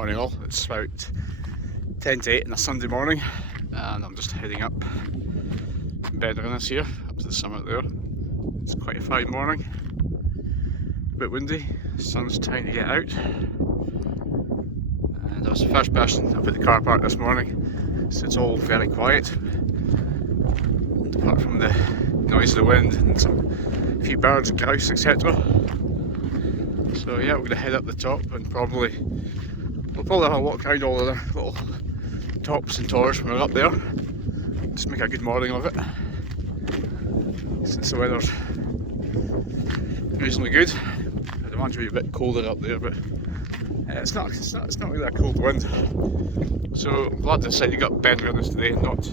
Morning all, it's about 10 to 8 on a Sunday morning and I'm just heading up Rinnes here, up to the summit there. It's quite a fine morning, a bit windy, sun's trying to get out. And I was the first person up at the car park this morning, so it's all very quiet. And apart from the noise of the wind and a few birds and grouse, etc. So yeah, we're going to head up the top and we'll probably have a walk around all the little tops and tors when we're up there. Just make a good morning of it. Since the weather's reasonably good. I'd imagine it'll be a bit colder up there, but it's not really a cold wind. So I'm glad I decided to get up Rinnes today and not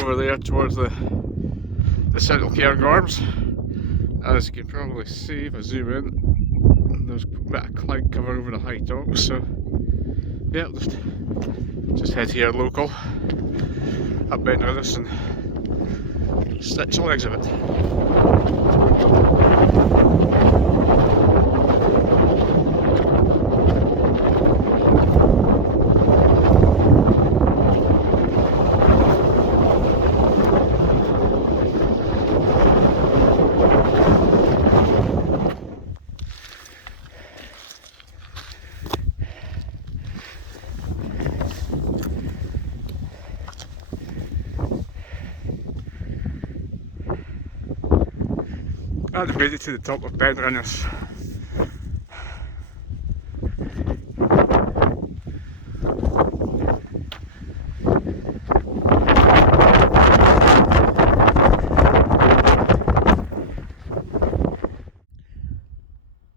over there towards the Central Cairngorms. As you can probably see if I zoom in, there's a bit of cloud cover over the high tops, so yeah, just head here local, up Rinnes and stitch the legs of it. I've made it to the top of Rinnes.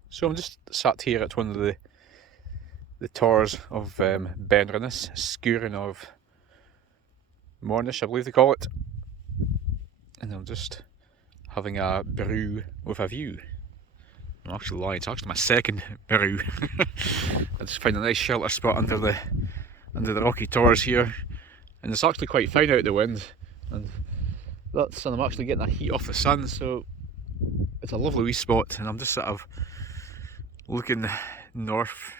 So I'm just sat here at one of the tors of Rinnes, Skuren of Mornish, I believe they call it, and I'm just having a brew with a view. I'm actually lying, it's actually my second brew. I just found a nice shelter spot under the rocky tors here, and it's actually quite fine out the wind, and I'm actually getting that heat off the sun, so it's a lovely wee spot. And I'm just sort of looking north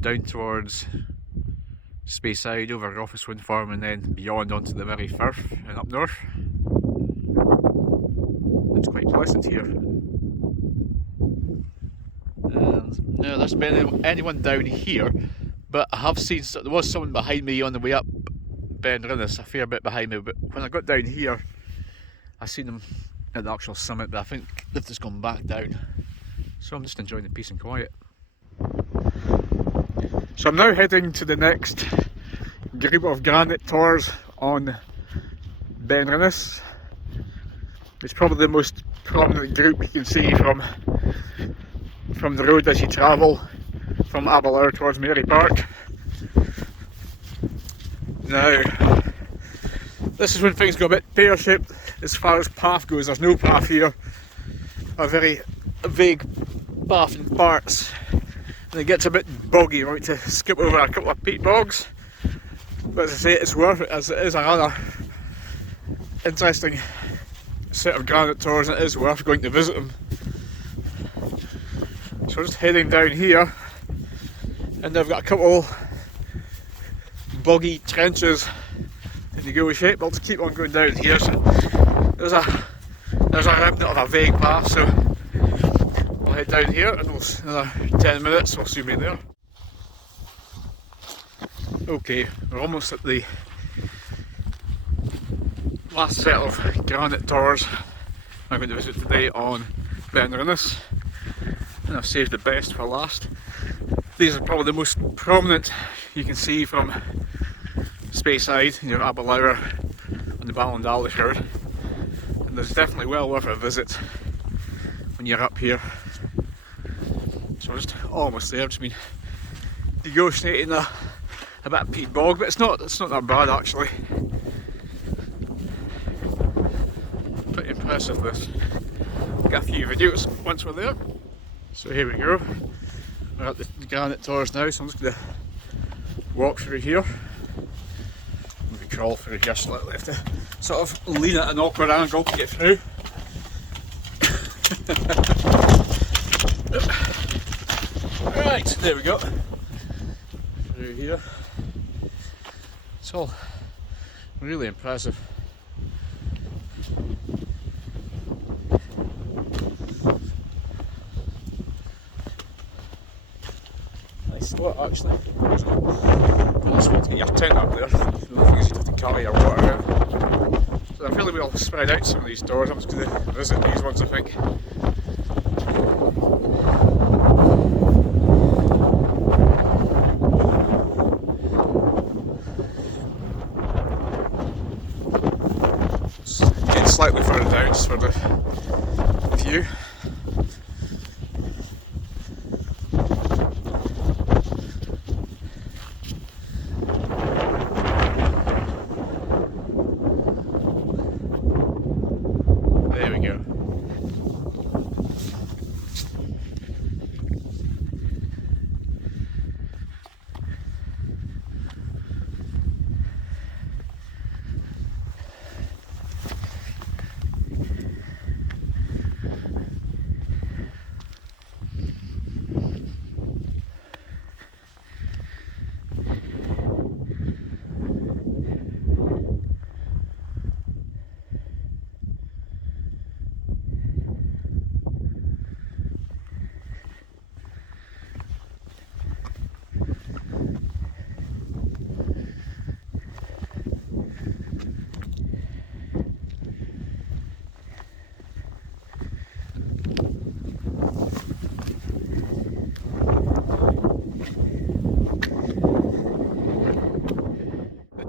down towards Speyside over Office Wind Farm and then beyond onto the very firth and up north. It's quite pleasant here. And no, there's been anyone down here, but I have seen there was someone behind me on the way up Rinnes, a fair bit behind me, but when I got down here I seen them at the actual summit, but I think they've just gone back down. So I'm just enjoying the peace and quiet. So I'm now heading to the next group of granite tors on Rinnes. It's probably the most prominent group you can see from the road as you travel from Aberlour towards Moray Park. Now, this is when things go a bit pear-shaped as far as path goes. There's no path here, a very vague path in parts, and it gets a bit boggy. We're going to skip over a couple of peat bogs, but as I say, it's worth it, as it is a rather interesting set of granite tors and it is worth going to visit them. So we're just heading down here, and they've got a couple boggy trenches in the go shape. I'll just keep on going down here. So there's a remnant of a vague path, so we'll head down here and another 10 minutes we'll soon be there. Okay, we're almost at the last set of granite tors I'm going to visit today on Rinnes, and I've saved the best for last. These are probably the most prominent you can see from Speyside, you know, Aberlour on the Ballindallish road, and there's definitely well worth a visit when you're up here. So we're just almost there. I've just been negotiating a bit of peat bog, but it's not that bad actually. Pretty impressive this. Got a few videos once we're there. So here we go. We're at the granite tors now, so I'm just going to walk through here. Maybe crawl through here slightly. Have to sort of lean at an awkward angle to get through. Right, there we go. through here. It's all really impressive. Nice spot actually. Good spot to get your tent up there. The thing is you have to carry your water out. So they're fairly well spread out, some of these doors. I'm just going to visit these ones I think. Get slightly further down just for the view. There we go.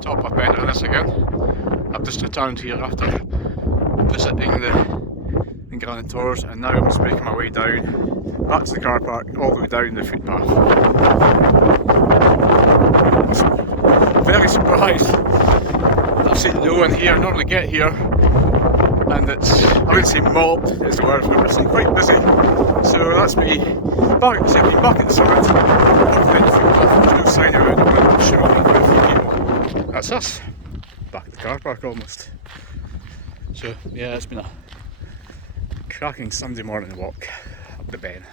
Top of Rinnes again. I've just returned here after visiting the granite towers, and now I'm just making my way down back to the car park, all the way down the footpath. I'm very surprised I've seen no one here. I normally get here and it's, I wouldn't say mobbed is the word, but it's quite busy. So that's me back at the summit, walking in the footpath. There's no sign around, I'm sure I'm quite a few people. That's us, back at the car park almost. So yeah, it's been a cracking Sunday morning walk up the Ben.